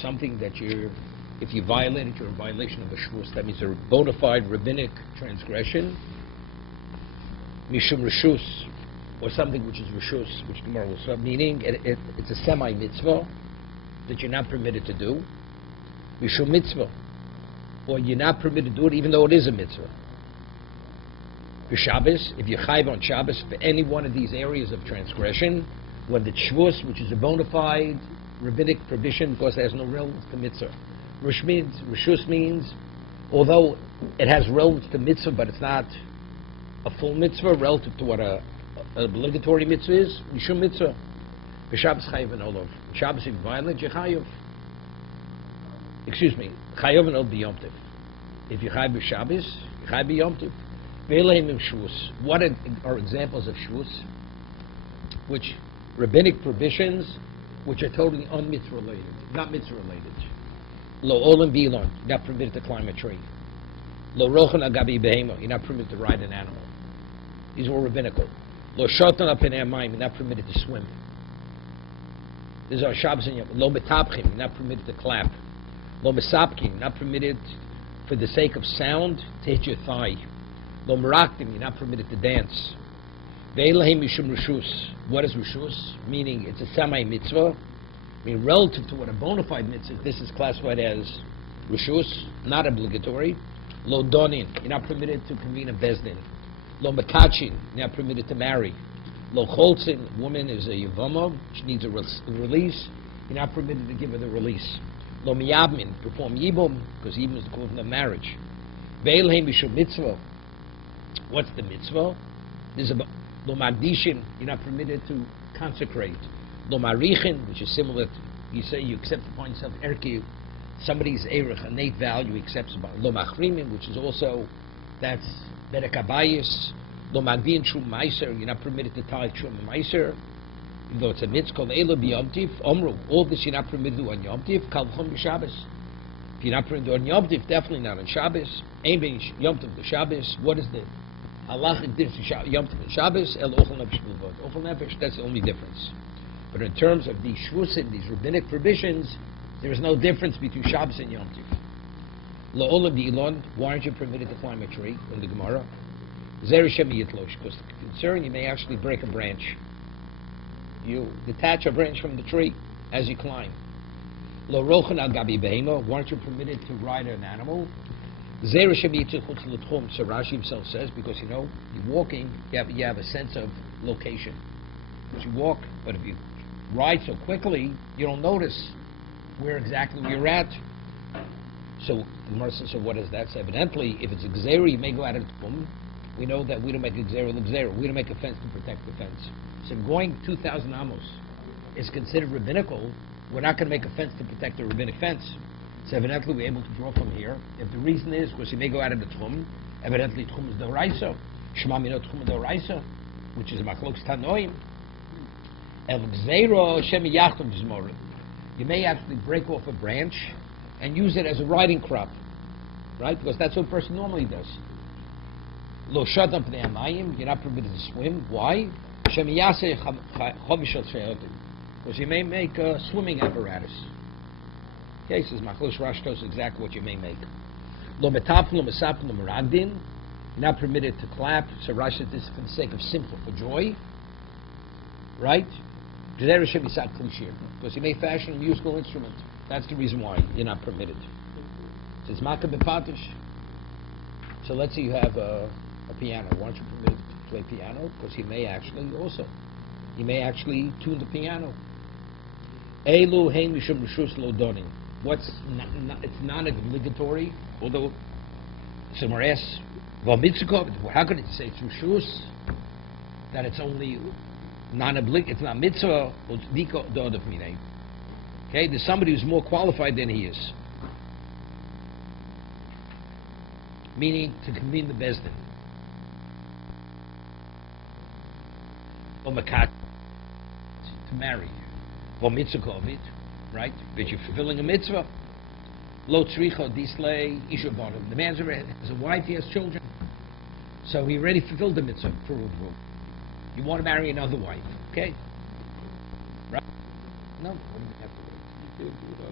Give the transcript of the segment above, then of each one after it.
something that if you violate it, you're in violation of a shvus. That means a bona fide rabbinic transgression. Mishum reshus, or something which is reshus, which Gemara will say, meaning it's a semi-mitzvah that you're not permitted to do. Mishum mitzvah, or you're not permitted to do it even though it is a mitzvah. For Shabbos, if you're chayv on Shabbos for any one of these areas of transgression, when the shvus, which is a bona fide rabbinic prohibition, because it has no relevance to mitzvah. Reshus means, although it has relevance to mitzvah, but it's not a full mitzvah relative to what an obligatory mitzvah is. Mishum mitzvah. For Shabbos chayv and olav. Shabbos if violent, you're chayav. Excuse me, chayav and olav b'yom tiv. If you chayv b'Shabbos, you chayv b'yom tiv. What are examples of shvus? Which rabbinic prohibitions, which are totally un-mitzvah related, not mitzvah related. Lo olam v'ilon, you're not permitted to climb a tree. Lo rochen agabi behema, you're not permitted to ride an animal. These were rabbinical. Lo shotan al penei hamayim, you're not permitted to swim. These are Shabbos and Yom. Lo betapchim, you're not permitted to clap. Lo mesapkim, you're not permitted for the sake of sound to hit your thigh. Lo meraktim, you're not permitted to dance. Ve'elahim mishum reshus. What is reshus? Meaning it's a semi-mitzvah. I mean, relative to what a bona fide mitzvah, this is classified as reshus, not obligatory. Lo donin, you're not permitted to convene a bezdin. Lo makachin, you're not permitted to marry. Lo cholzin, woman is a yavama, she needs a release, you're not permitted to give her the release. Lo miyabmin, perform yibum, because yibum is the equivalent of marriage. Ve'elahim mishum mitzvah. What's the mitzvah? There's a lo magdishin, you're not permitted to consecrate. Lo marichin, which is similar to, you say you accept upon yourself erki, somebody's erech, innate value, he accepts about. Lo machrimin, which is also, that's berek habayis. Lo magdin shum meiser, you're not permitted to tie shum meiser, even though it's a mitzvah. Elo b'yom tiv, omru, all this you're not permitted to do on Yom Tiv, kal v'chom b'Shabbos. If you're not permitted to do on Yom Tiv, definitely not on Shabbos. Ein ben Yom Tiv to Shabbos. What is the halachic difference between Yom Tiv and Shabbos? El ochel nefesh b'lvod. Ochel nefesh, that's the only difference. But in terms of these shvusim, these rabbinic prohibitions, there is no difference between Shabbos and Yom Tiv. Lo olam di'ilon, why aren't you permitted to climb a tree in the Gemara? Zer Shem yitlosh, because the concern, you may actually break a branch. You detach a branch from the tree as you climb. Lo rochen al gabi behema, why aren't you permitted to ride an animal? Zer Shem yitzchutz l'tchum, so Rashi himself says, because you're walking, you have a sense of location. Because you walk, but if you ride so quickly, you don't notice where exactly you're at. So the Gemara says, so what is that? So evidently, if it's a gzera, you may go out of the tchum. We know that we don't make a gzera l'gzera. We don't make a fence to protect the fence. So going 2,000 amos is considered rabbinical. We're not going to make a fence to protect the rabbinic fence. So evidently, we're able to draw from here. If the reason is because you may go out of the tchum, evidently tchum is d'oraisa. Shema minot tchum d'oraisa, which is machlokes tanoim. El gzera shem yachtom zmorim. You may actually break off a branch and use it as a riding crop, right? Because that's what a person normally does. Lo shatam pnei hamayim, you're not permitted to swim. Why? Shem yaseh chavishal she'otim. Because you may make a swimming apparatus. Okay, says Machlos Rashi tells exactly what you may make. Lo metapim, lo mesapim, lo meragdin. You're not permitted to clap. So Rashi says this for the sake of simple, for joy. Right? Because you may fashion a musical instrument. That's the reason why you're not permitted. It says Maka b'patish. So let's say you have a piano. Why aren't you permitted to play piano? Because you may actually tune the piano. Elu hein mishum reshus lo donin. It's non-obligatory, although someone asks, well, mitzvah, how could it say it's reshus? That it's only non-obligatory, it's not mitzvah, okay, there's somebody who's more qualified than he is. Meaning to convene the bezdin. Or makat, to marry. Or mitzvah, right? But you're fulfilling a mitzvah. Lo tzricha dislay isha bottom. The man's already has a wife, he has children. So he already fulfilled the mitzvah for Ruv. You want to marry another wife, okay? Right? No, what do you have to wait?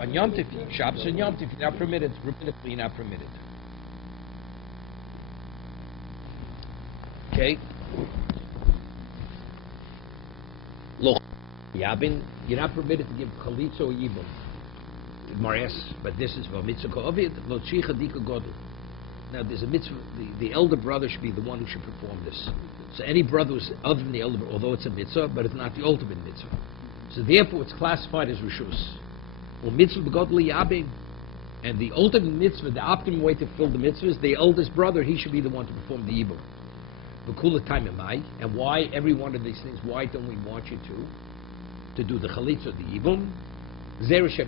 On Yom Tov, Shabbos and Yom Tov, you're not permitted. Rabbinically, you're not permitted. Okay? Lo Yabin, you're not permitted to give Chalitza or Yibum. Mares, but this is mitzvah ko'ovid, lo tzricha dika godel. Now there's a mitzvah, the elder brother should be the one who should perform this. So any brother who's other than the elder brother, although it's a mitzvah, but it's not the ultimate mitzvah. So therefore it's classified as rishus. Well, mitzvah begodel yabin, and the ultimate mitzvah, the optimum way to fulfill the mitzvah is the eldest brother, he should be the one to perform the yibum. V'kula time amai, and why every one of these things, why don't we want you to do the chalitza, the yibum? Because there's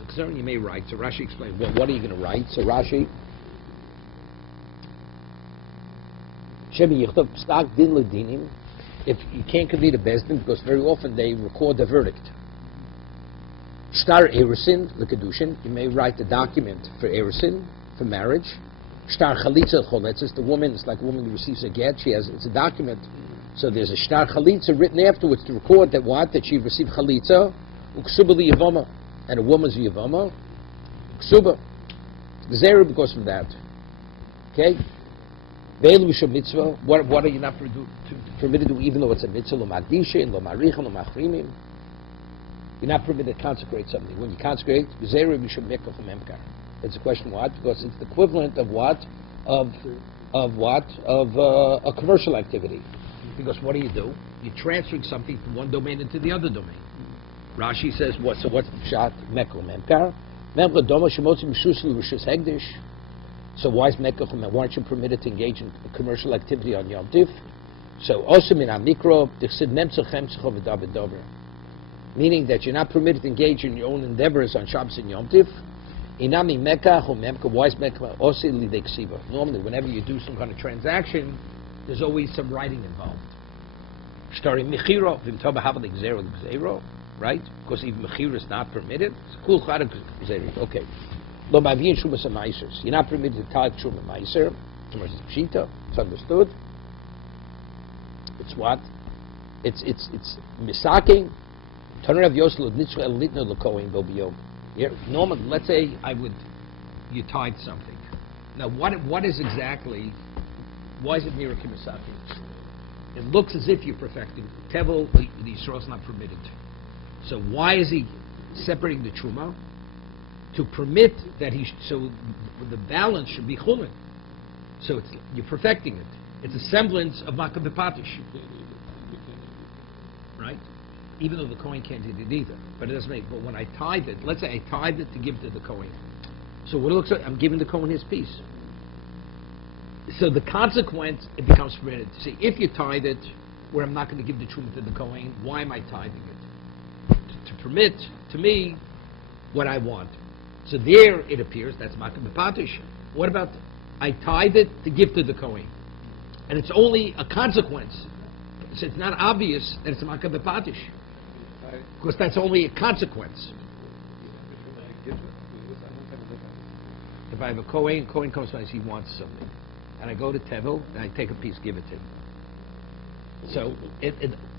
a concern you may write. So Rashi explained, well, what are you going to write? So Rashi, if you can't convene a bezdin, because very often they record the verdict. Shtar Erusin, Lekadushin, you may write the document for Erusin, for marriage. Shtar Chalitza Choletzes, the woman, it's like a woman who receives a get, it's a document. So there's a Shtar Chalitza written afterwards to record that what? That she received Chalitza. Uksuba li yavama, and a woman's yavama. Uksuba. Gzeira because of that. Okay? Ve'elu mishum mitzvah. What are you not permitted to do, even though it's a mitzvah? Lo magdishin, lo marichin, lo machrimim. You're not permitted to consecrate something. When you consecrate, gzeira mishum mekach memkar. It's a question what? Because it's the equivalent of what? Of a commercial activity. Because what do? You're transferring something from one domain into the other domain. Rashi says, what? So what's the pshat? Mekach memkar. Memkach doma shemotzi mishus l'rishus hegdish. So why is mekach? Why aren't you permitted to engage in commercial activity on Yom Tiv? So also min hamikro dichsid memtzach chemtzach v'david dover, meaning that you're not permitted to engage in your own endeavors on Shabbos and Yom Tiv. Inami mekach or memkach. Why is mekach? Osi lidei ksiva. Normally, whenever you do some kind of transaction, there's always some writing involved. Shtari michiro v'imtoba havalik zero. Right? Because even mechira is not permitted. It's cool. Okay. Lo mavin shumas ma'isers. You're not permitted to tie shumas ma'isers. Pshita. It's understood. It's what? It's misaking. Turn Rav Yosef l'nitzvah el litno l'kohen go biyom. Normally, let's say you tied something. Now, what is exactly? Why is it near a kimisaki? It looks as if you're perfecting. Tevel, the Yisrael is not permitted. So why is he separating the truma? To permit that so the balance should be chulin. So you're perfecting it. It's a semblance of makkah b'patish, right? Even though the Kohen can't do it either, but it doesn't make. But when I tied it, let's say I tied it to give to the Kohen. So what it looks like, I'm giving the Kohen his piece. So the consequence, it becomes permitted. See, if you tied it where I'm not going to give the truma to the Kohen, why am I tithing it? To permit to me what I want. So there it appears that's makkah b'patish. What about I tithe it to give to the Kohen, and it's only a consequence. So it's not obvious that it's makkah b'patish because that's only a consequence. If I have a Kohen comes to me and he wants something, and I go to Tevel and I take a piece, give it to him. So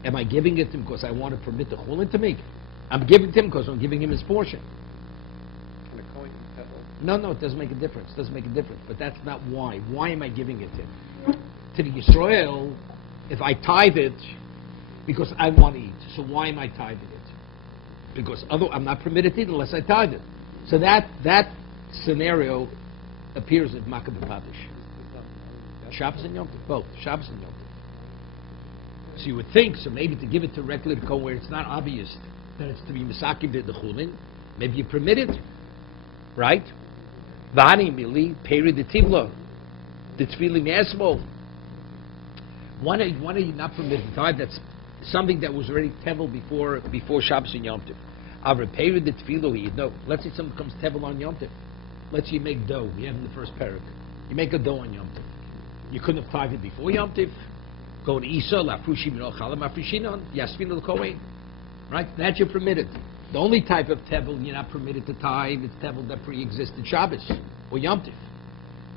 am I giving it to him because I want to permit the chulin to make? I'm giving to him because I'm giving him his portion. No, it doesn't make a difference. But that's not why. Why am I giving it to him? To the Yisrael, if I tithe it, because I want to eat. So why am I tithing it? Because I'm not permitted to eat unless I tithe it. So that scenario appears in makkah b'patish. Shabbos and Yom Tov, both Shabbos and Yom Tov. So you would think, so maybe to give it directly to Kohen where it's not obvious that it's to be misakim the chulin, maybe you permit it, right? V'ani mili peri the tivla, the tefilin esmo. Why are you not permitted to tithe? That's something that was already tevel before Shabbos and Yom Tov. Avre peri the tefillah. No, let's say something comes tevel on Yom Tov. Let's say you make dough. We have in the first parak. You make a dough on Yom Tov. You couldn't have tithed it before Yom Tov. Go to Isa, lafrushim no chalam afrishinon, yasmin al kohen. Right? That you're permitted. The only type of tevel you're not permitted to tithe is tevel that pre-existed Shabbos or Yom Tov.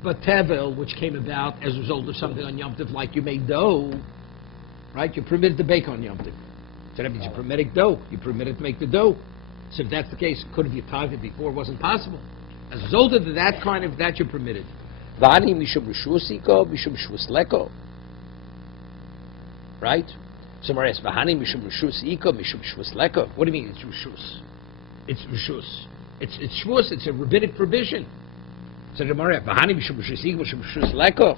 But tevel, which came about as a result of something on Yom Tov, like you made dough, right? You're permitted to bake on Yom Tov. So that means you're permitted dough. You're permitted to make the dough. So if that's the case, couldn't you tithe it before? It wasn't possible. As a result of that kind of, that you're permitted. V'ani mishum reshus iko, mishum shvus leko. Right? So Maris, v'hani mishum reshus iko, mishum shvus leko. What do you mean it's reshus? It's reshus. It's shvus, it's a rabbinic provision. So the Maris, v'hani mishum reshus iko, mishum shvus leko.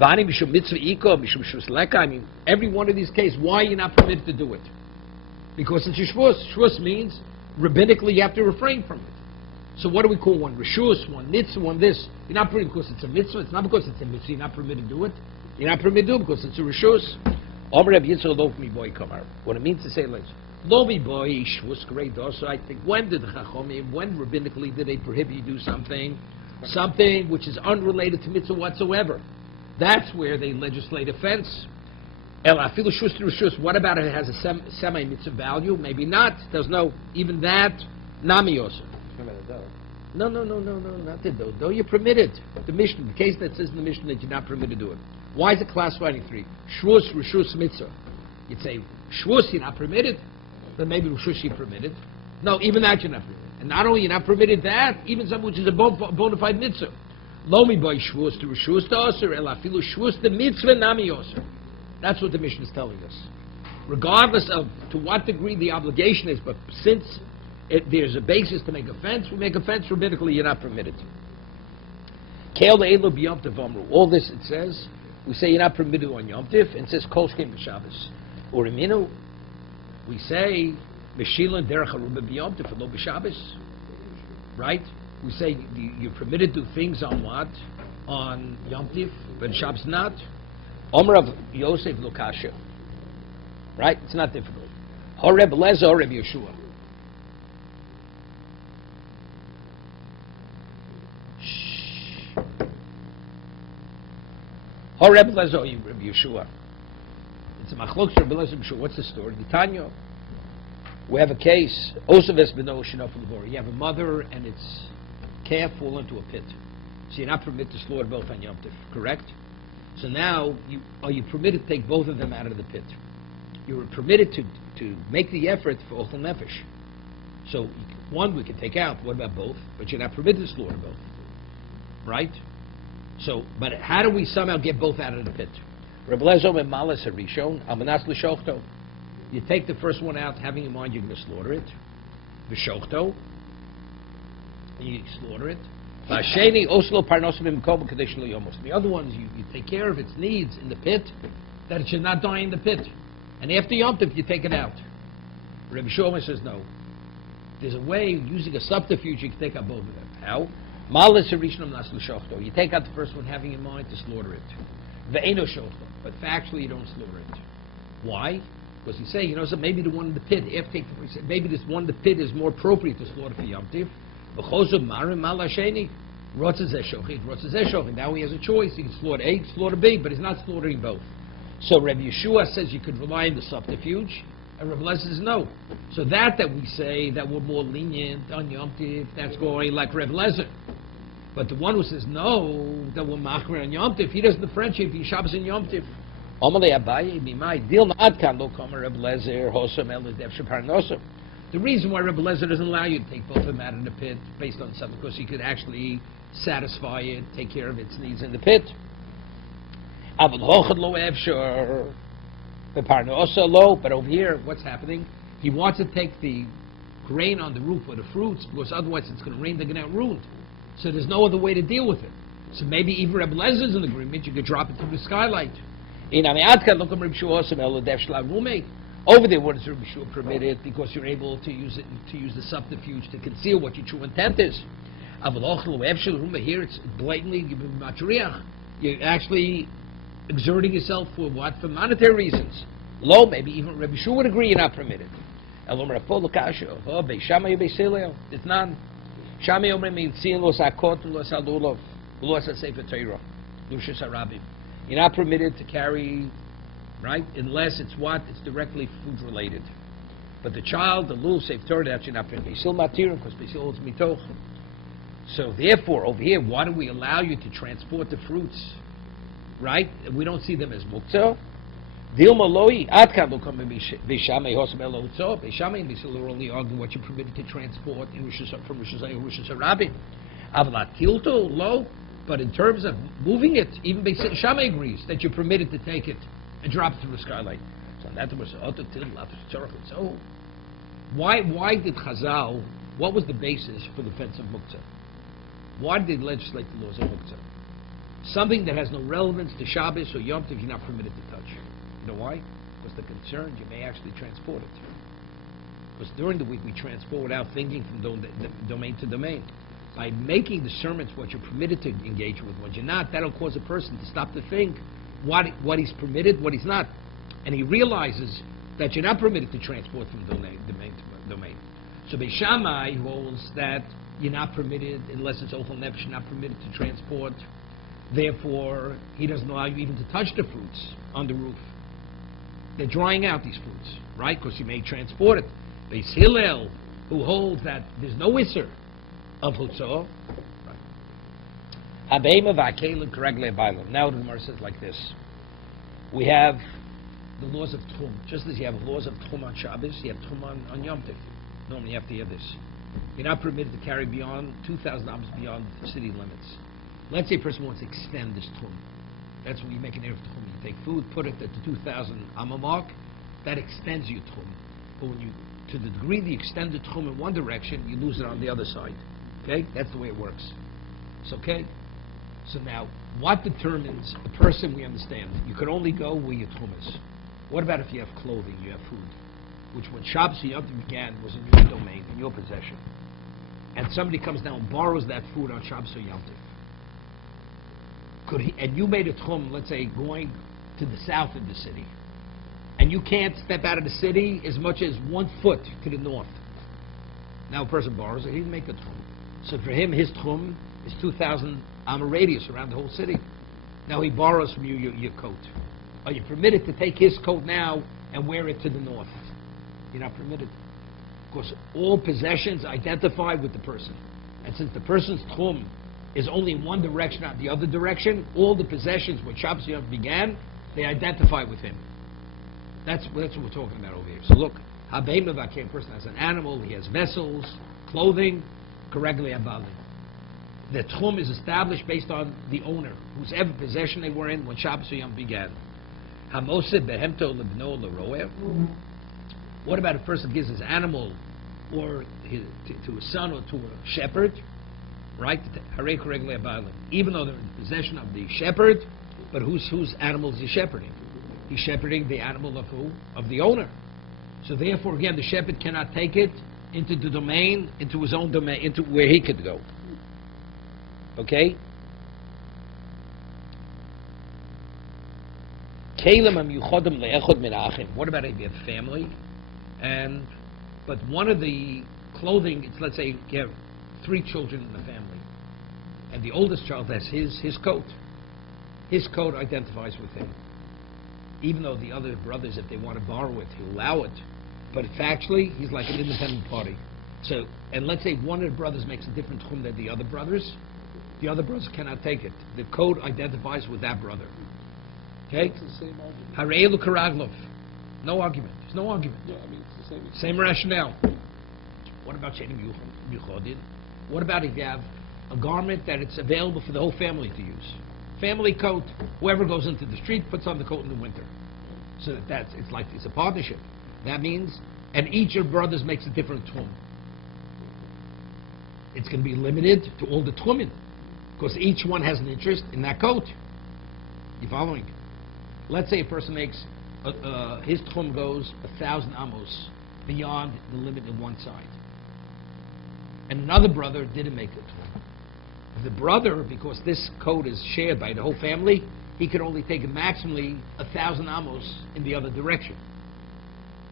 V'hani mishum mitzvah iko, mishum shvus leko. I mean, every one of these cases, why are you not permitted to do it? Because it's a shvus. Shvus means, rabbinically, you have to refrain from it. So what do we call one reshus, one mitzvah, one this? You're not permitted because it's a mitzvah. It's not because it's a mitzvah. You're not permitted to do it. You're not permitted to do it because it's a reshus. What it means to say, like, lo mi boy shvus great. Also, I think when did the chachomim, when rabbinically did they prohibit you do something which is unrelated to mitzvah whatsoever? That's where they legislate offense. What about it has a semi-mitzvah value? Maybe not. There's no, even that, nami also. No, not the dough. Dough, you're permitted. The Mishnah, the case that says in the Mishnah that you're not permitted to do it. Why is it classified in three? Shvus, reshus, mitzvah. You'd say, shvus, you're not permitted. Then maybe reshus, you're permitted. No, even that you're not permitted. And not only you're not permitted that, even something which is a bona fide mitzvah. Lo mi boy shvus to reshus to osir, el afilu shvus the mitzvah nami osir. That's what the Mishnah is telling us. Regardless of to what degree the obligation is, but since there's a basis to make offense, we make offense rabbinically, you're not permitted. All this it says, we say you're not permitted on Yom Tif, and it says Kol Shkem B'Shabbos. Uriminu, we say Meshilin Derech Haruba B'Yom Tif, Lo B'Shabbos. Right? We say you're permitted to do things on what? On Yom Tif, but Shabbos not. Omer of Yosef Lukasha. Right? It's not difficult. Horeb Leza, Horeb Yeshua. Horeb Leza, Horeb Yeshua. It's a machlok Horeb Leza Yeshua. What's the story? Tanya. We have a case. Osaves Beno Shinofel. You have a mother and its calf fall into a pit. So you're not permitted to slaughter both on Yom Tif. Correct? So now, are you permitted to take both of them out of the pit? You're permitted to make the effort for Ochel Nefesh. So one we can take out. What about both? But you're not permitted to slaughter both. Right? So, but how do we somehow get both out of the pit? You take the first one out, having in mind you're going to slaughter it. V'shochto. You slaughter it. The other ones, you take care of its needs in the pit, that it should not die in the pit. And after Yom Tov, you take it out. Rabbi Shlomo says no. There's a way, using a subterfuge, you can take out both of them. How? You take out the first one, having in mind to slaughter it. But factually, you don't slaughter it. Why? Because you say, so maybe the one in the pit, maybe this one in the pit is more appropriate to slaughter for Yom Tov. Now he has a choice. He can slaughter A, slaughter B, but he's not slaughtering both. So Rabbi Yeshua says you could rely on the subterfuge, and Rabbi Lezer says no. So that we say that we're more lenient on Yom Tif, that's going like Rabbi Lezer. But the one who says no, that we're machmer on Yom Tif, he doesn't differentiate between Shabbos and Yom Tif. The reason why Rebbe Lezer doesn't allow you to take both of them out of the pit based on something, because you could actually satisfy it, take care of its needs in the pit. But over here, what's happening? He wants to take the grain on the roof or the fruits, because otherwise it's going to rain, they're going to get ruined. So there's no other way to deal with it. So maybe even Rebbe Lezer's in agreement, you could drop it through the skylight. Over there, what is Rabbi Shua permitted? Because you're able to use the subterfuge to conceal what your true intent is. Here, it's blatantly you're actually exerting yourself for what? For monetary reasons. Low, maybe even Rabbi Shua would agree you're not permitted. It's none. You're not permitted to carry, right? Unless it's what? It's directly food related. But the child, the lul, safe Torah, that you're not permitted. Beisil matirim, because beisil holds mitoch. So therefore, over here, why do we allow you to transport the fruits? Right? We don't see them as muktzah. Dilma loi adkan lo come Beishamai hosmel otzo. Beishamai and Beisil are only arguing what you're permitted to transport in from Rosh Hashanah. Avlat kilto lo. But in terms of moving it, even Beishamai agrees that you're permitted to take it and drop it through the skylight. So that was so. Why did Chazal? What was the basis for the fence of muktzah? Why did they legislate the laws of muktzah? Something that has no relevance to Shabbos or Yom Tov, you're not permitted to touch. You know why? Because the concern you may actually transport it. Because during the week we transport without thinking from domain to domain. By making the sermons what you're permitted to engage with, what you're not, that'll cause a person to stop to think what he's permitted, what he's not. And he realizes that you're not permitted to transport from domain to domain. So Beis Shammai holds that you're not permitted, unless it's Ochel Nefesh, you're not permitted to transport. Therefore, he doesn't allow you even to touch the fruits on the roof. They're drying out these fruits, right? Because you may transport it. Beis Hillel, who holds that there's no Isser of Hutzah. Now the Gemara says like this. We have the laws of Tchum. Just as you have laws of Tchum on Shabbos, you have Tchum on Yom Tov. Normally you have to hear this. You're not permitted to carry beyond 2,000 amos beyond the city limits. Let's say a person wants to extend this Tchum. That's when you make an Erev Tchum. You take food, put it at the 2,000 amma mark. That extends your Tchum. But when you, to the degree that you extend the Tchum in one direction, you lose it on the other side. Okay? That's the way it works. It's okay? So now, what determines a person, we understand, you can only go where your Tchum is. What about if you have clothing, you have food? Which when Shabbos Yom Tov began was in your domain, in your possession. And somebody comes down and borrows that food on Shabbos or Yom Tov. And you made a Tchum, let's say, going to the south of the city. And you can't step out of the city as much as 1 foot to the north. Now a person borrows it, he didn't make a Tchum. So for him, his Tchum is 2,000 amma radius around the whole city. Now he borrows from you your coat. Are you permitted to take his coat now and wear it to the north? You're not permitted. Because all possessions identify with the person. And since the person's Tchum is only in one direction, not the other direction, all the possessions when Shabbos Yom began, they identify with him. That's what we're talking about over here. So look, a person has an animal, he has vessels, clothing, correctly abali. The Tchum is established based on the owner, whose ever possession they were in when Shabbos Yom began. What about a person gives his animal or to a son or to a shepherd, right? Even though they're in possession of the shepherd, but whose animal is he shepherding? He's shepherding the animal of who? Of the owner. So therefore, again, the shepherd cannot take it into the domain, into his own domain, into where he could go. Okay? What about if you have family, but one of the clothing, it's, let's say you have 3 children in the family, and the oldest child has his coat. His coat identifies with him. Even though the other brothers, if they want to borrow it, he'll allow it. But factually, he's like an independent party. So, and let's say one of the brothers makes a different tchum than the other brothers cannot take it. The code identifies with that brother. Okay? It's the same argument. Hareelu Karaglov. No argument. There's no argument. Yeah, I mean, it's the same. Same rationale. What about Shenim Yuchodin? What about if you have a garment that it's available for the whole family to use? Family coat. Whoever goes into the street puts on the coat in the winter. So it's a partnership. That means, and each of the brothers makes a different tchum. It's going to be limited to all the tchumin, because each one has an interest in that coat. You following? Let's say a person makes his tchum goes 1,000 amos beyond the limit in one side, and another brother didn't make the tchum. The brother, because this coat is shared by the whole family, he could only take maximally 1,000 amos in the other direction,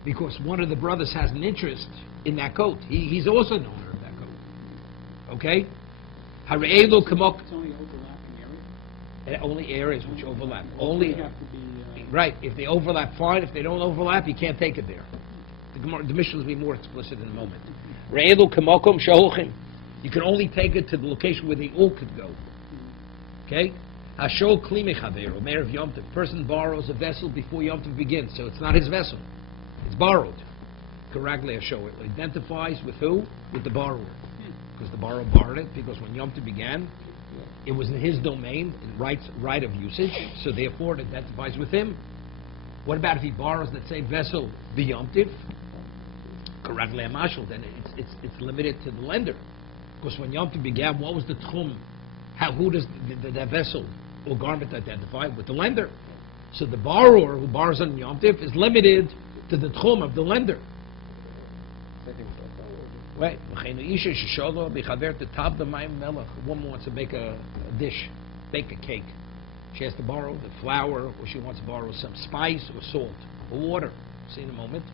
because one of the brothers has an interest in that coat. He's also an owner of that coat. Okay? Hareelu Kamok. It's only overlapping areas? Only areas which overlap. Only have to be... Right. If they overlap, fine. If they don't overlap, you can't take it there. The Mishnah will be more explicit in a moment. Hareelu Kamokom Shahuchim. You can only take it to the location where they all could go. Okay? Hashol kli mechaveru, me'erev Yom Tov. Person borrows a vessel before Yom Tov begins, so it's not his vessel. It's borrowed. Karagle Hashol. It identifies with who? With the borrower. Because the borrower borrowed it, because when Yom Tov began, it was in his domain, right of usage, so therefore it identifies with him. What about if he borrows that same vessel, the Yom Tov? Karagle Hamashal, then it's limited to the lender. Because when Yom Tov began, what was the tchum? Who does that vessel or garment identify? With the lender. So the borrower who borrows on Yom Tov is limited to the tchum of the lender. Right. A woman wants to make a dish, bake a cake. She has to borrow the flour, or she wants to borrow some spice or salt or water. See in a moment.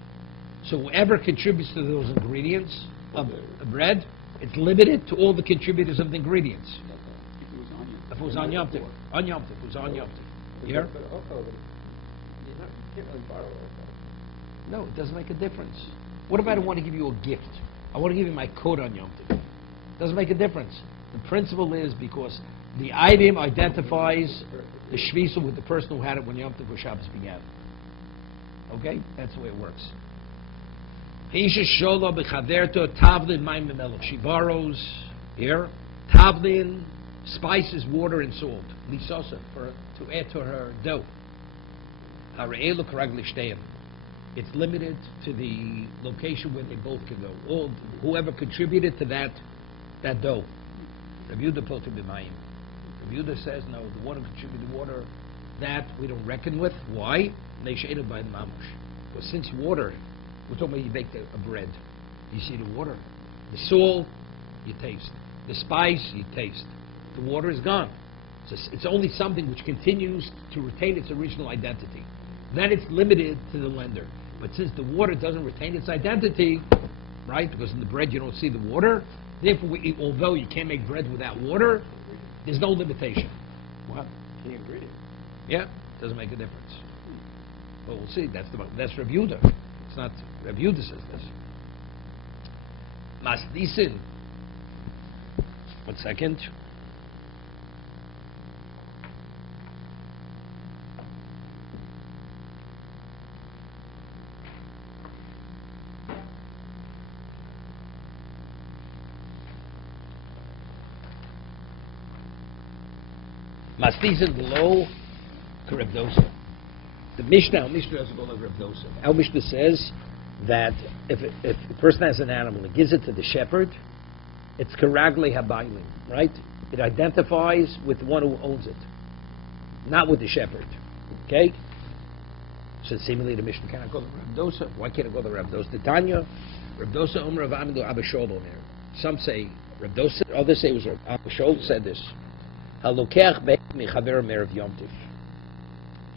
So whoever contributes to those ingredients of bread, it's limited to all the contributors of the ingredients. If it was on Yom Tov. On Yom Tov. If it was on Yom Tov. Yeah? But also, you can't really borrow it. No, it doesn't make a difference. What if I don't want to give you a gift? I want to give you my coat on Yom Tov. Doesn't make a difference. The principle is because the item identifies the shvisa with the person who had it when Yom Tov or Shabbos began. Okay? That's the way it works. She borrows here tavlin, spices, water, and salt. Lisosa to add to her dough. It's limited to the location where they both can go. Whoever contributed to that dough. Rabbi Yehuda says no. The water contributed water that we don't reckon with. Why? They shaded by the mamush. Because since water, we're talking about you bake a bread. You see the water, the salt, you taste. The spice, you taste. The water is gone. So it's only something which continues to retain its original identity. Then it's limited to the lender. But since the water doesn't retain its identity, right, because in the bread you don't see the water, therefore, although you can't make bread without water, there's no limitation. What? Key ingredient. Yeah, doesn't make a difference. Well, we'll see. That's Rabbi Yehuda. It's not Rabbi Yehuda says this. Masdisin. 1 second. Masdisin below Reb Dosa. The Mishnah doesn't go like Reb Dosa. Our Mishnah says that if a person has an animal and gives it to the shepherd, it's karagle habaylim, right? It identifies with the one who owns it, not with the shepherd. Okay? So seemingly the Mishnah cannot go to Reb Dosa. Why can't it go to Reb Dosa? The Tanya, Reb Dosa Omer of Amidu Abishol Omer. Some say Reb Dosa, others say it was Reb Abishol said this. Halokech be'ich michaver me'erev Yom Tov.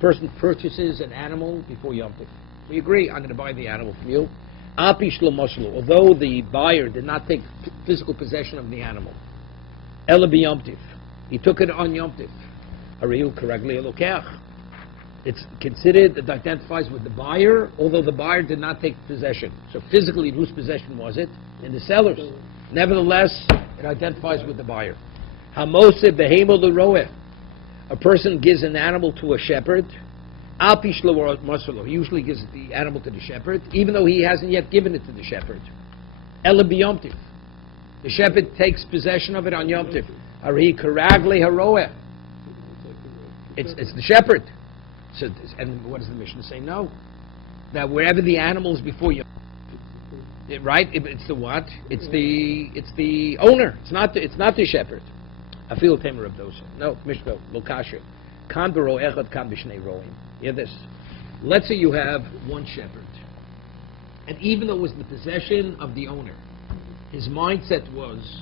Person purchases an animal before Yom Tov. We agree, I'm going to buy the animal from you. Apish lo moslo, although the buyer did not take physical possession of the animal. Ela b'Yom Tov. He took it on Yom Tov. Ariu karagli elokech. It's considered, it identifies with the buyer, although the buyer did not take possession. So physically, whose possession was it? In the seller's. Nevertheless, it identifies with the buyer. Hamose behemo l'roeh. A person gives an animal to a shepherd. Apish lo masalo. He usually gives the animal to the shepherd, even though he hasn't yet given it to the shepherd. Ela b'Yom Tov. The shepherd takes possession of it on Yom Tov. Ari karagle haroeh. It's the shepherd. So, and what does the Mishnah say? No. That wherever the animal is before you, right? It's the what? It's the owner. It's not the shepherd. I feel tamer of those. No, Mishnah, Lokasha. Kan b'ro echad, kan b'shnei roim. Hear this. Let's say you have one shepherd, and even though it was the possession of the owner, his mindset was,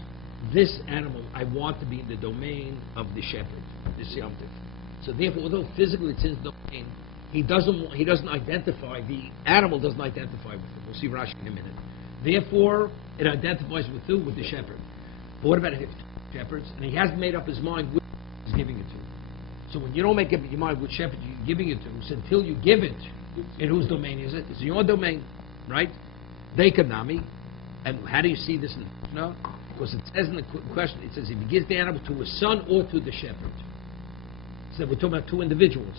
this animal I want to be in the domain of the shepherd, this Yom Tov. So therefore, although physically it's his domain, he doesn't identify, the animal doesn't identify with him. We'll see Rashi in a minute. Therefore, it identifies with who? With the shepherd. But what about if shepherds, and he hasn't made up his mind which he's giving it to? So when you don't make up your mind which shepherd you're giving it to, so until you give it, in whose domain is it? It's your domain, right? Dekanami. And how do you see this? No, because it says in the question, it says if he gives the animal to his son or to the shepherd. So we're talking about two individuals.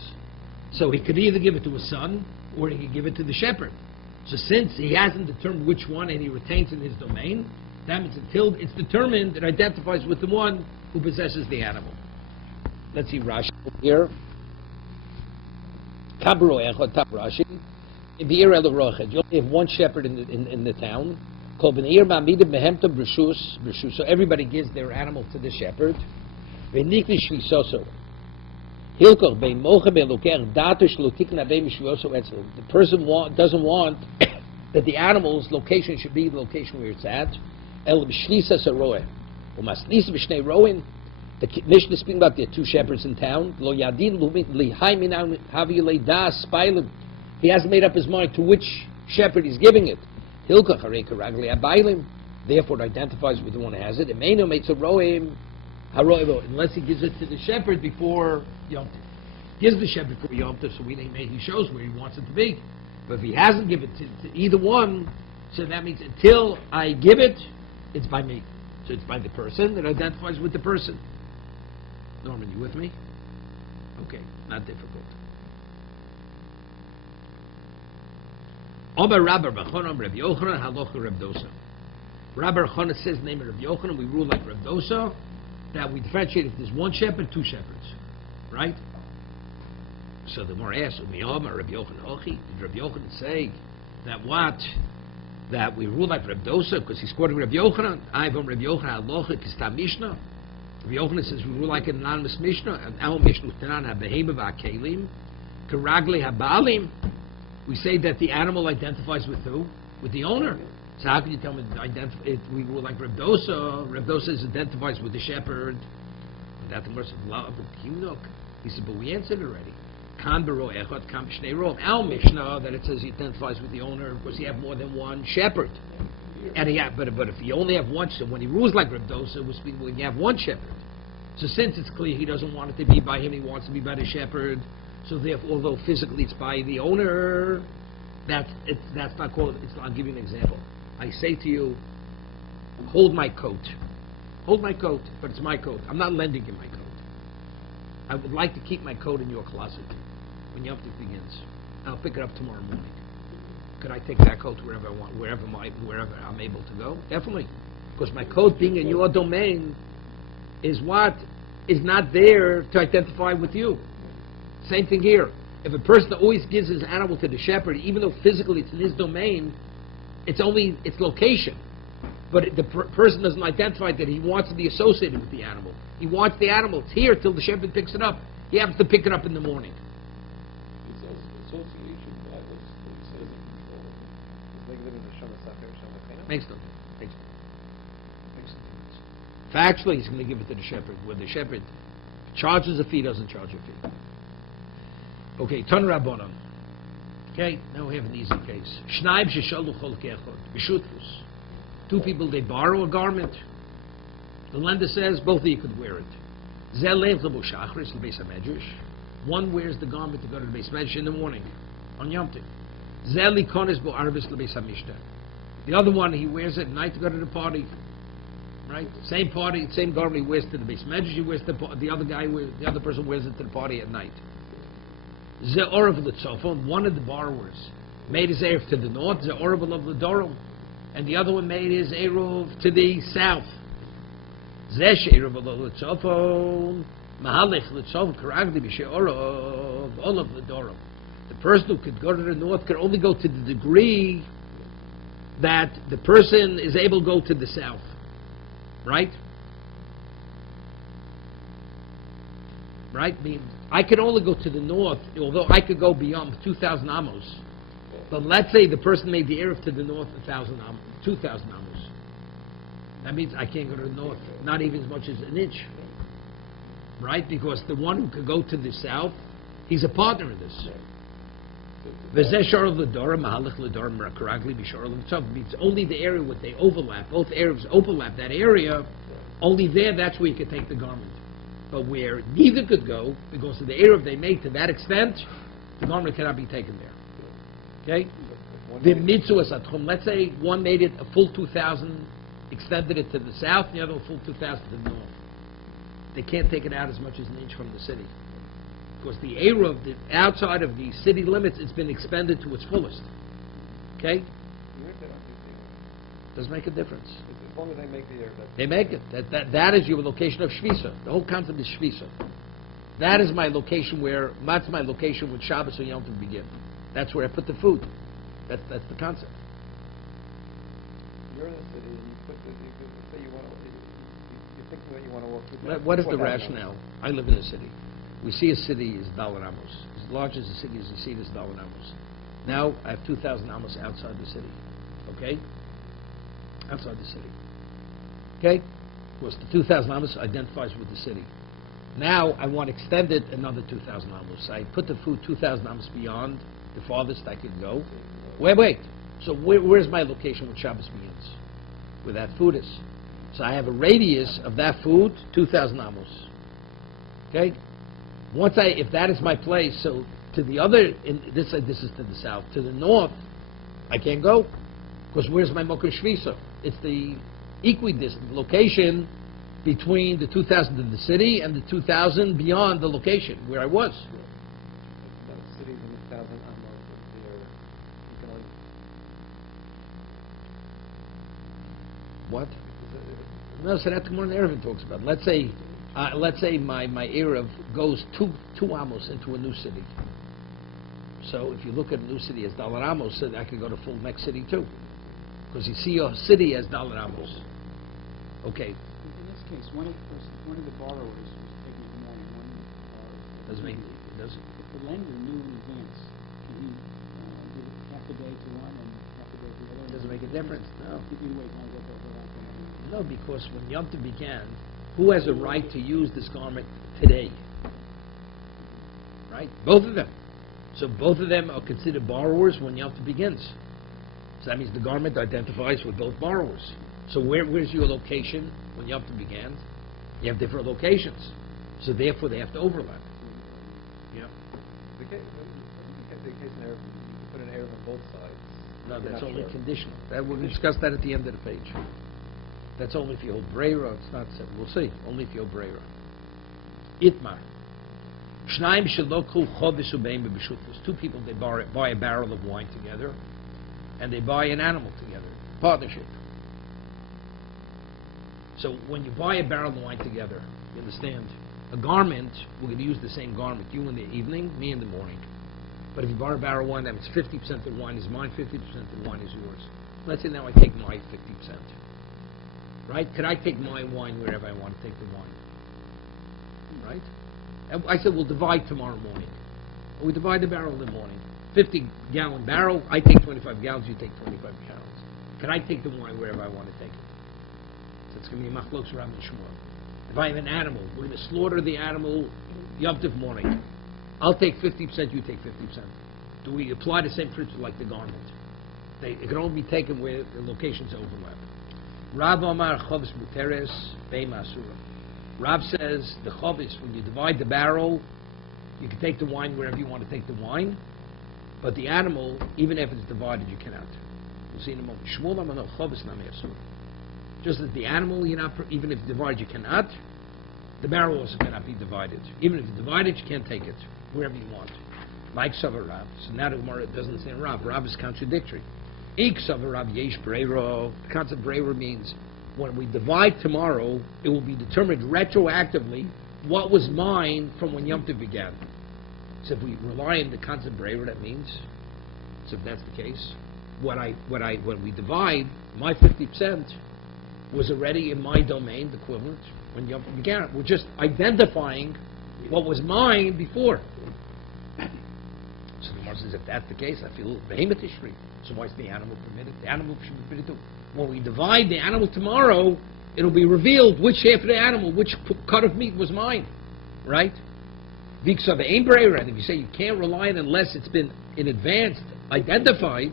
So he could either give it to his son, or he could give it to the shepherd. So since he hasn't determined which one and he retains in his domain, that means until it's determined, it identifies with the one who possesses the animal. Let's see Rashi here. Kabro echad tap Rashi. In the el rochad, you only have one shepherd in the town. Called benir ma'amidim behemta b'rshus. So everybody gives their animal to the shepherd. V'nikli shlisoso. Hilkoch bein mocha bein lokech datu shlotikna bein mishvoso etzel. The person doesn't want that the animal's location should be the location where it's at. El b'shlisas aroeh. U'maslis b'shnei roin. The Mishnah is speaking about there are two shepherds in town. Lo yadin lihai minan havi das spailim. He hasn't made up his mind to which shepherd he's giving it. Hilka hareka ragli abailim. Therefore, it identifies with the one who has it. Emeno makes a roim haroivo unless he gives it to the shepherd before Yom Tov. Gives the shepherd for Yom Tov, so he shows where he wants it to be. But if he hasn't given it to either one, so that means until I give it, it's by me. So it's by the person that identifies with the person. Norman, you with me? Okay, not difficult. Omer Rabbi Chanan Reb Yochanan Halacha Reb Dosa. Rabbi Chanan says the name of Reb Yochanan. We rule like Reb Dosa that we differentiate if there's one shepherd, two shepherds, right? So the more asks, Omer Reb Yochanan Ochi. Did Reb Yochanan say that what? That we rule like Reb Dosa because he's quoting Reb Yochanan. Ivam Reb Yochanan Halacha Kistam Mishnah. Reb Yochanan says we rule like an anonymous Mishnah. And our Mishnah Tanan HaBehema VaKelim Karagli HaBalim. We say that the animal identifies with who? With the owner. So how can you tell me we rule like Reb Dosa? Reb Dosa identifies with the shepherd. That the mercy of love, he said, but we answered already. Kan bero echad, kan b'shnei rom. Our Mishnah that it says he identifies with the owner because he have more than one shepherd. And but if you only have one, so when he rules like Reb Dosa, we're speaking when you have one shepherd. So since it's clear he doesn't want it to be by him, he wants it to be by the shepherd. So therefore, although physically it's by the owner, that's not called. I'll give you an example. I say to you, hold my coat. Hold my coat, but it's my coat. I'm not lending you my coat. I would like to keep my coat in your closet when Yom Tov begins. I'll pick it up tomorrow morning. Could I take that coat wherever I want, wherever I'm able to go? Definitely, because my coat being in your domain is not there to identify with you. Same thing here. If a person always gives his animal to the shepherd, even though physically it's in his domain, it's only its location. But the person doesn't identify that he wants to be associated with the animal. He wants the animal. It's here till the shepherd picks it up. He happens to pick it up in the morning. He says association, that was what he says in control. Makes no difference. Factually, he's going to give it to the shepherd. When the shepherd charges a fee, doesn't charge a fee. Okay, Ton Rabbanon. Okay, now we have an easy case. Shnaim sheshalu chol kechod b'shutfus. Two people, they borrow a garment. The lender says both of you could wear it. Zeh lev lebu shachris l'beis hamedrash. One wears the garment to go to the beis medrash in the morning on Yom Tov. Zeh likonis bo arvis l'beis hamishta. The other one, he wears it at night to go to the party. Right? Same party, same garment he wears to the beis medrash. He wears the other person wears it to the party at night. Ze'orav l'tzofon, one of the borrowers made his eruv to the north, Ze'orav l'dorom, and the other one made his eruv to the south. Zeh she'eruv l'tzofon, mahalech l'tzofon, karagdi b'she'orav, olav l'dorom. The person who could go to the north could only go to the degree that the person is able to go to the south. Right? Right? Means I can only go to the north, although I could go beyond 2,000 amos. But let's say the person made the eruv to the north 2,000 amos. That means I can't go to the north, not even as much as an inch. Right? Because the one who could go to the south, he's a partner in this. Means only the area where they overlap, both eruvs overlap that area, only there, that's where you could take the garment. But where neither could go, because of the eruv they made to that extent, the garment cannot be taken there. Okay? The mitzvahs at home. Let's say one made it a full 2,000, extended it to the south, and the other a full 2,000 to the north. They can't take it out as much as an inch from the city. Because the Eruv, outside of the city limits, it's been expended to its fullest. Okay? Even if they don't do things, Doesn't make a difference. as long as they make the Eruv, that's They make it. That is your location of Shvisa. The whole concept is Shvisa. That is my location that's my location when Shabbos or Yom Tov begin. That's where I put the food. That's the concept. you're in the city, and you put the, you say you want to, you're thinking that you want to walk through. What is the 4,000. rationale? I live in a city. We see a city is Dalar Amos. As large as the city is, you see it as Dalar Amos. Now I have 2,000 Amos outside the city. Okay? Outside the city. Okay? Of course, the 2,000 Amos identifies with the city. Now I want to extend it another 2,000 Amos. I put the food 2,000 Amos beyond the farthest I could go. Wait. So where's my location when Shabbos begins? Where that food is. So I have a radius of that food, 2,000 Amos. Okay? If that is my place, so to the other, this is to the south, to the north, I can't go. Because where's my Moker Shvisa? It's the equidistant location between the 2,000 in the city and the 2,000 beyond the location where I was. The cities in 1,000 Amos, you can only, What? No, so that's more than Erevin talks about. Let's say my Erev goes two Amos into a new city. So if you look at a new city as Dalar Amos, I could go to full next city too. Because you see a city as Dalar Amos. Okay. In this case, one of the borrowers was taking it in the morning. Doesn't make it doesn't. If the lender knew in advance, can he give it half a day to one and half a day to the other? Doesn't make a difference. No. If you wait longer for that. No, because when Yom Tov began, who has a right to use this garment today? Right? Both of them. So both of them are considered borrowers when Yom Tov begins. So that means the garment identifies with both borrowers. So where's your location when Yom Tov began? You have different locations. So therefore they have to overlap. Yeah. the case in Eruv, you can put an Eruv on both sides. No, You're that's not only sure. conditional. We'll discuss that at the end of the page. That's only if you hold Breira. It's not said. We'll see. Only if you hold Breira. Itmar. Shnaim shelokhu chovis ubeim b'beshutfus. Two people, they buy a barrel of wine together, and they buy an animal together. Partnership. So when you buy a barrel of wine together, you understand, a garment, we're going to use the same garment. You in the evening, me in the morning. But if you buy a barrel of wine, that means 50% of the wine is mine, 50% of the wine is yours. Let's say now I take my 50%. Right? Could I take my wine wherever I want to take the wine? Right? And I said, we'll divide tomorrow morning. We divide the barrel in the morning. 50-gallon barrel, I take 25 gallons, you take 25 gallons. Can I take the wine wherever I want to take it? So it's going to be Machlokes Rav and Shmuel. If I have an animal, we're going to slaughter the animal Yom Tov morning. I'll take 50%, you take 50%. Do we apply the same principle like the garment? It can only be taken where the locations overlap. Rav Amar Chovis Muteres Beim Asura. Rav says the Chovis, when you divide the barrel, you can take the wine wherever you want to take the wine, but the animal, even if it's divided, you cannot. We'll see in a moment. Shmuel Amar Chovis Nami Asura. Just as the animal, even if divided, you cannot. The barrel also cannot be divided. Even if it's divided, you can't take it wherever you want. Like Sava Rav. So now the Gemara doesn't say Rav. Rav is contradictory. Ik Sava Rav Yesh Breiro. The concept of Breiro means when we divide tomorrow, it will be determined retroactively what was mine from when Yom Tov began. So if we rely on the concept of Breiro, that means, so if that's the case, when we divide, my 50% was already in my domain, the equivalent, when Yom Tov began. We're just identifying what was mine before. So the Gemara says, if that's the case, I feel behemoth ishri. So why is the animal permitted? The animal should be permitted too. When we divide the animal tomorrow, it'll be revealed which half of the animal, which cut of meat was mine. Right? Viksa ve'ein breira. And if you say you can't rely on it unless it's been in advance identified,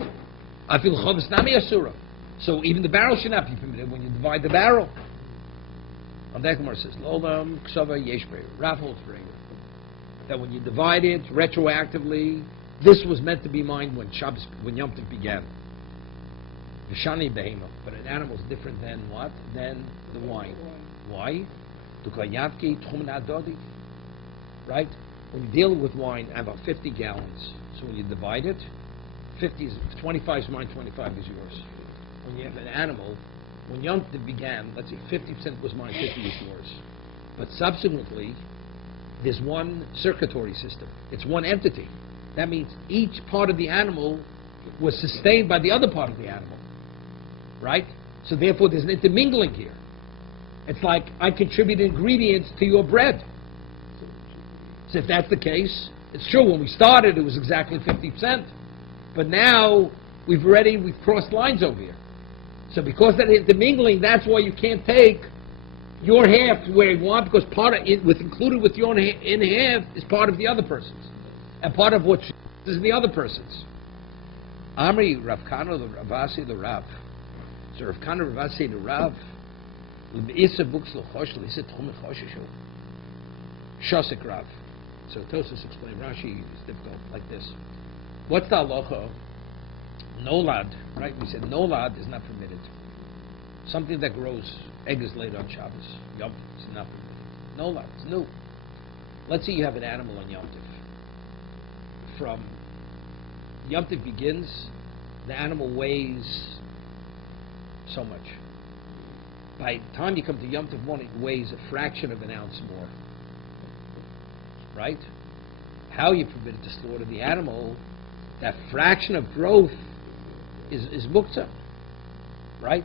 I feel chovis nami asura. So even the barrel should not be permitted when you divide the barrel. And that Gemara says, Lolam ksava yesh breira. Rav holds breira. That when you divide it retroactively, this was meant to be mine when Yom Tov began. V'shani behema. But an animal is different than what? Than the wine. Why? Tukayavki tchumen adodi. Right? when you're dealing with wine, about 50 gallons. So when you divide it, 25 is mine, 25 is yours. When you have an animal, when Yom Tov began, let's say 50% was mine, 50 is yours. But subsequently, there's one circulatory system. It's one entity. That means each part of the animal was sustained by the other part of the animal. Right? So therefore, there's an intermingling here. It's like I contribute ingredients to your bread. So if that's the case, it's true. When we started, it was exactly 50%. But now, we've crossed lines over here. So because that intermingling, that's why you can't take your half to where you want, because part of it, included with your in half, is part of the other person's. And part of what is the other person's. Amri Rav Kana the Ravasi the Rav. So Rav Kana Ravasi the Rav. Shosik Rav. So Tosas explained, Rashi is difficult like this. What's the halacha? Nolad, right? We said nolad is not permitted. Something that grows, egg is laid on Shabbos. Yom Tov is not permitted. Nolad, it's new. Let's say you have an animal on Yom Tov. From Yom Tov begins, the animal weighs so much. By the time you come to Yom Tov morning, it weighs a fraction of an ounce more. Right? How you permitted to slaughter the animal, that fraction of growth is muktzah. Right?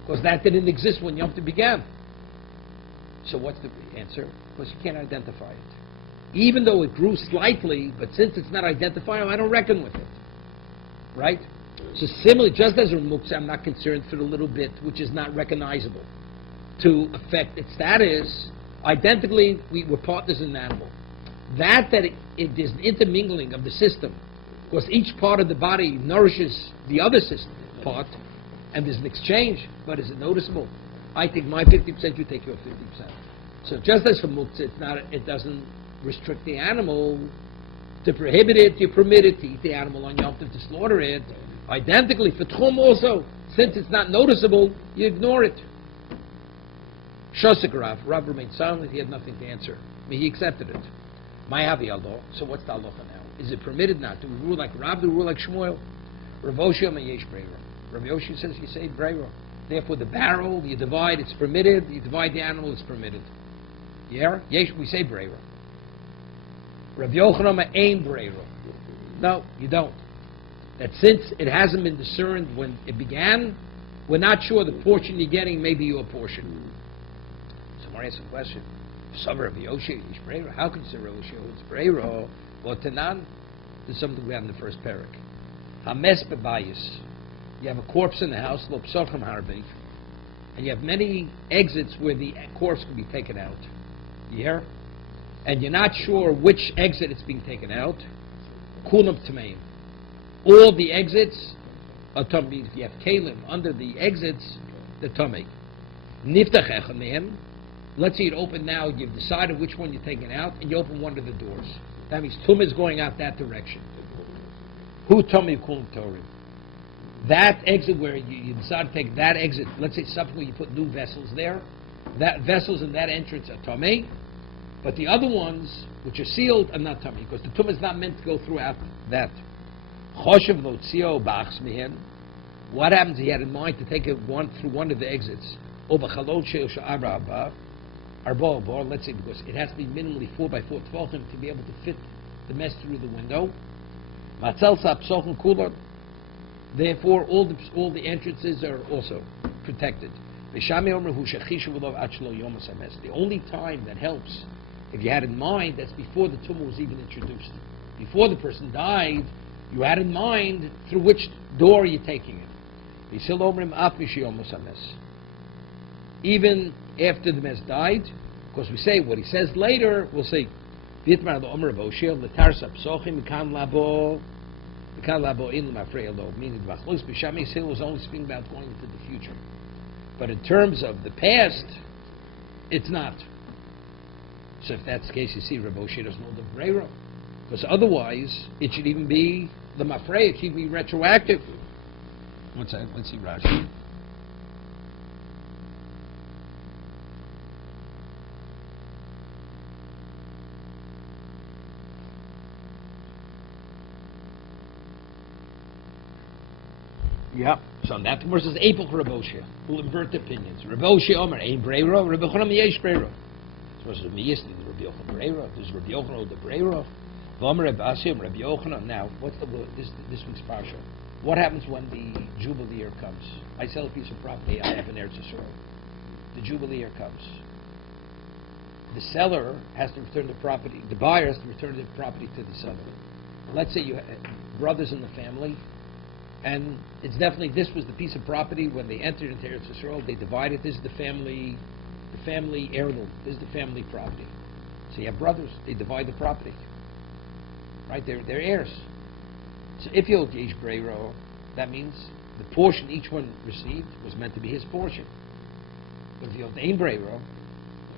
Because that didn't exist when Yom Tov began. So what's the answer? Because you can't identify it. Even though it grew slightly, but since it's not identifiable, I don't reckon with it. Right? So similarly, just as a muktzah, I'm not concerned for the little bit which is not recognizable to affect its status. Identically, we're partners in an animal. That there's an intermingling of the system, because each part of the body nourishes the other system part, and there's an exchange, but is it noticeable? I take my 50%, you take your 50%. So just as for muktzah, it doesn't restrict the animal. To prohibit it, you permit it to eat the animal on Yom Tov, to slaughter it. Identically for tchum also, since it's not noticeable, you ignore it. Shosik Rav. Rav remained silent. He had nothing to answer. I mean, he accepted it. My havi Allah. So what's the halacha now? Is it permitted not? Do we rule like Rav? Do we rule like Shmuel? Rav Yoshi Mayesh Breira. Rav Yoshi says you say Breira. Therefore, the barrel you divide, it's permitted. You divide the animal, it's permitted. Yeah, Yesh, we say Breira. Rav Yochanan ain't Breira. No, you don't. That since it hasn't been discerned when it began, we're not sure the portion you're getting may be your portion. So I ask a question. Rav Yoshi is Breira. How can you say Rav Yoshi is Breira? Well, Tanan, there's something we have in the first parak. Hames bebayis. You have a corpse in the house, lo psochim harbi, and you have many exits where the corpse can be taken out. You hear? And you're not sure which exit it's being taken out. Kulam tameim. All the exits are tummy. If you have kalim under the exits, the tummy. Niftach echaneh. Let's say it open now. You've decided which one you're taking out, and you open one of the doors. That means tum is going out that direction. Who tummy kulam torim? That exit where you decide to take that exit. Let's say subsequently you put new vessels there. That vessels in that entrance are tummy. But the other ones, which are sealed, are not tummy, because the tum is not meant to go throughout that. Choshev lotzio bachs mihen. What happens? He had in mind to take it through one of the exits. Obachalot sheil sha'arba abba, arba bar. Let's say because it has to be minimally 4x4 tvachim to be able to fit the mess through the window. Matzel sapsochim kulon. Therefore, all the entrances are also protected. The only time that helps, if you had in mind, that's before the tumor was even introduced. Before the person died, you had in mind through which door you're taking it. Even after the mess died, because we say what he says later, we'll say, meaning the Bachlos B'Shamei Sil was only speaking about going into the future. But in terms of the past, it's not. So if that's the case, you see, Rabbi Oshir doesn't know the Breira. Because otherwise, it should even be the Mafrei, it should even be retroactive. What's that? Let's see Rashi. Yeah. So in that Gemara says Epoch Rabosha will invert the opinions. Rabosha Omer Ein Breiro, Rabbi Yochanan Yesh Breiro. So says Miyas Rabbi Yochanan Breiro. Does Rabbi Yochanan the Breiro? Vomer Rabbi Asim Rabbi Yochanan. Now, what's this week's parsha? What happens when the Jubilee year comes? I sell a piece of property I have in Eretz Yisrael. The Jubilee year comes. The seller has to return the property. The buyer has to return the property to the seller. Let's say you have brothers in the family, and it's definitely this was the piece of property when they entered into Eretz Yisrael. They divided. This is the family heirloom. This is the family property. So you have brothers. They divide the property. Right? They're heirs. So if you hold Yesh Breiro, that means the portion each one received was meant to be his portion. But if you hold Ein Breiro,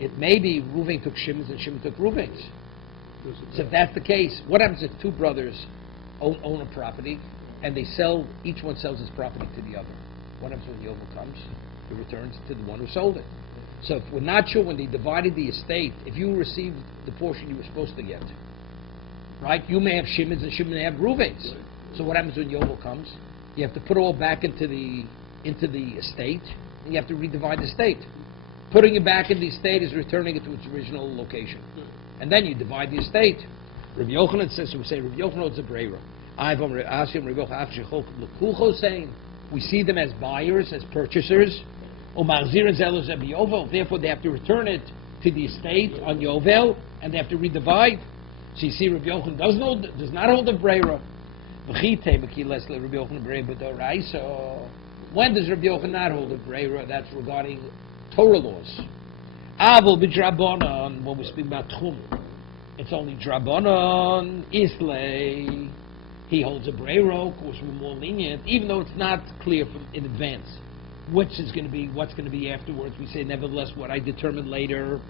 it may be Reuven took Shimon's and Shimon took Reuven's. So if that's the case, what happens if two brothers own a property and they sell, each one sells his property to the other? What happens when the Yovel comes? It returns to the one who sold it. So if we're not sure when they divided the estate, if you received the portion you were supposed to get, right? You may have Shimon's and Shimon may have Reuven's. So what happens when Yovel comes? You have to put it all back into the estate, and you have to redivide the estate. Putting it back in the estate is returning it to its original location. And then you divide the estate. Rabbi Yochanan says, we say, Rabbi Yochanan is a breira. We see them as buyers, as purchasers. Therefore, they have to return it to the estate on Yovel, and they have to redivide. So you see, Rabbi Yochanan does not hold a breira. When does Rabbi Yochanan not hold a breira? That's regarding Torah laws. Avol b'drabanan, when we speak about Tchum, it's only drabanan, islay. He holds a breiro, of course we're more lenient, even though it's not clear in advance which is going to be, what's going to be afterwards. We say, nevertheless, what I determine later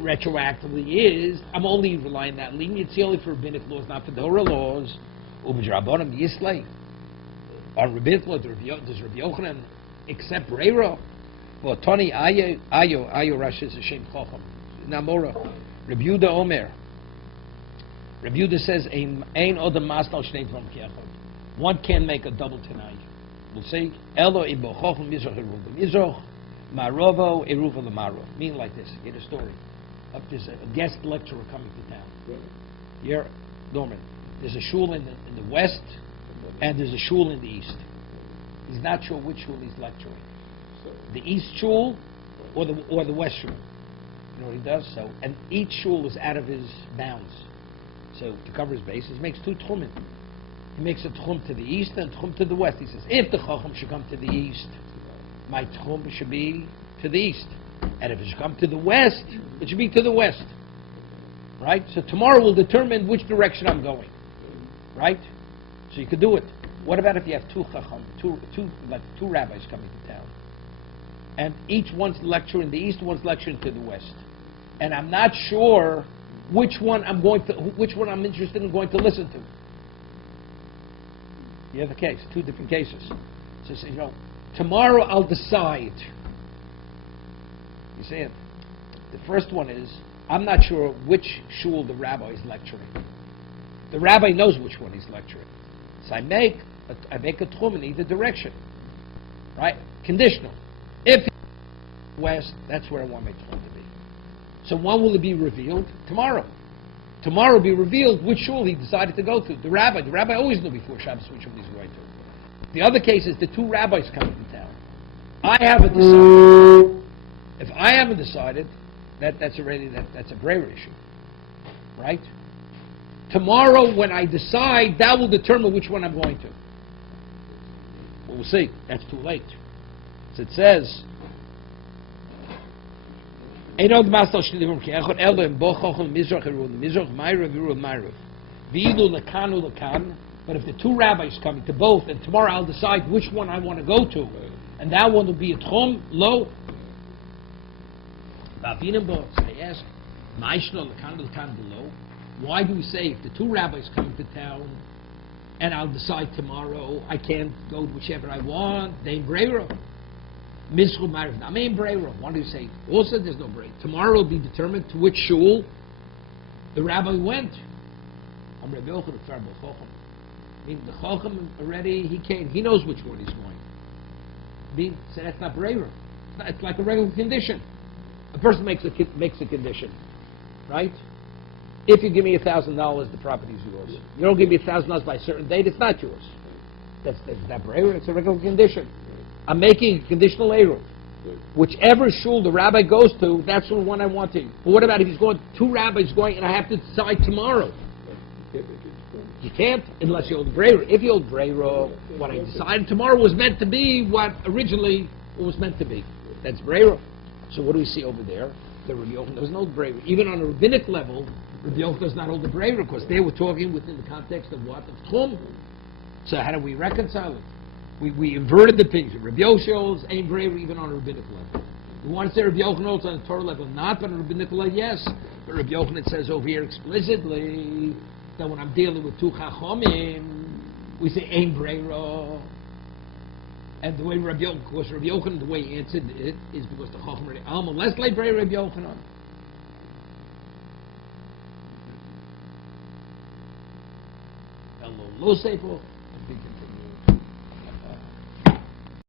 retroactively is, I'm only relying on that leniency only for rabbinic laws, not for Torah laws. U'b'drabanan islay. On rabbinic law, does Rabbi Yochanan accept breiro? Well, Tony Ayo Rashi is a Shem Chacham. Namora, Rabbi Yehuda Omer. Rabbi Yehuda says, "Ein odam masnal shnei dvam kiachad." One can make a double tonight. We'll see. Elo ibo chacham mizrach eruva mizrach, marovo eruva lemaro. Meaning like this. Get a story. There's a guest lecturer coming to town. Here, Norman. There's a shul in the west, and there's a shul in the east. He's not sure which shul he's lecturing. The east shul or the west shul. You know what he does? So, and each shul is out of his bounds. So to cover his bases, he makes two tchumen. He makes a tchum to the east and a tchum to the west. He says, if the chacham should come to the east, my tchum should be to the east. And if it should come to the west, it should be to the west. Right? So tomorrow will determine which direction I'm going. Right? So you could do it. What about if you have two chacham, two rabbis coming to town? And each one's lecturing in the east, one's lecturing to the west. And I'm not sure which one I'm interested in going to listen to. You have a case, two different cases. So tomorrow I'll decide. You see it? The first one is, I'm not sure which shul the rabbi is lecturing. The rabbi knows which one he's lecturing. So I make a tchum in either direction. Right? Conditional. If west, that's where I want my tchum to be. So when will it be revealed? Tomorrow. Tomorrow will be revealed which shul he decided to go to. The rabbi always knew before Shabbos which shul he's going to. The other case is the two rabbis coming to town. I haven't decided. If I haven't decided, that's a braver issue. Right? Tomorrow when I decide, that will determine which one I'm going to. Well, we'll see. That's too late. So it says, but if the two rabbis coming to both, and tomorrow I'll decide which one I want to go to, and that one will be a tchum, lo. They ask, why do we say if the two rabbis coming to town, and I'll decide tomorrow, I can't go whichever I want, they breira. Mizchul Ma'ariv. I mean breira. Why do you say? Also, there's no breira. Tomorrow will be determined to which shul the rabbi went. I mean, the Chacham already, he knows which one he's going. So that's not Breira. It's like a regular condition. A person makes a condition, right? If you give me $1,000, the property is yours. You don't give me $1,000 by a certain date, it's not yours. That's not Breira, it's a regular condition. I'm making a conditional Eruv. Whichever shul the rabbi goes to, that's the one I want to. But what about if he's going, 2 rabbis going, and I have to decide tomorrow? You can't, unless you hold Breira. If you hold Breira, what I decided tomorrow was meant to be what originally it was meant to be. That's Breira. So what do we see over there? The Rabbi Yochanan doesn't hold Breira. Even on a rabbinic level, Rabbi Yochanan does not hold the Breira, because they were talking within the context of what? Of Tchum. So how do we reconcile it? We inverted the picture. Rabbi Yochanan holds Ein Breira even on a rabbinic level. We want to say Rabbi Yochanan holds on a Torah level, not, but on a rabbinic level, yes. But Rabbi Yochanan says over here explicitly that when I'm dealing with 2 Chachomim, we say Ein Breira. And the way Rabbi Yochanan, the way he answered it is because the Chacham already Alma less like Rabbi Yochanan. Lo Seifo,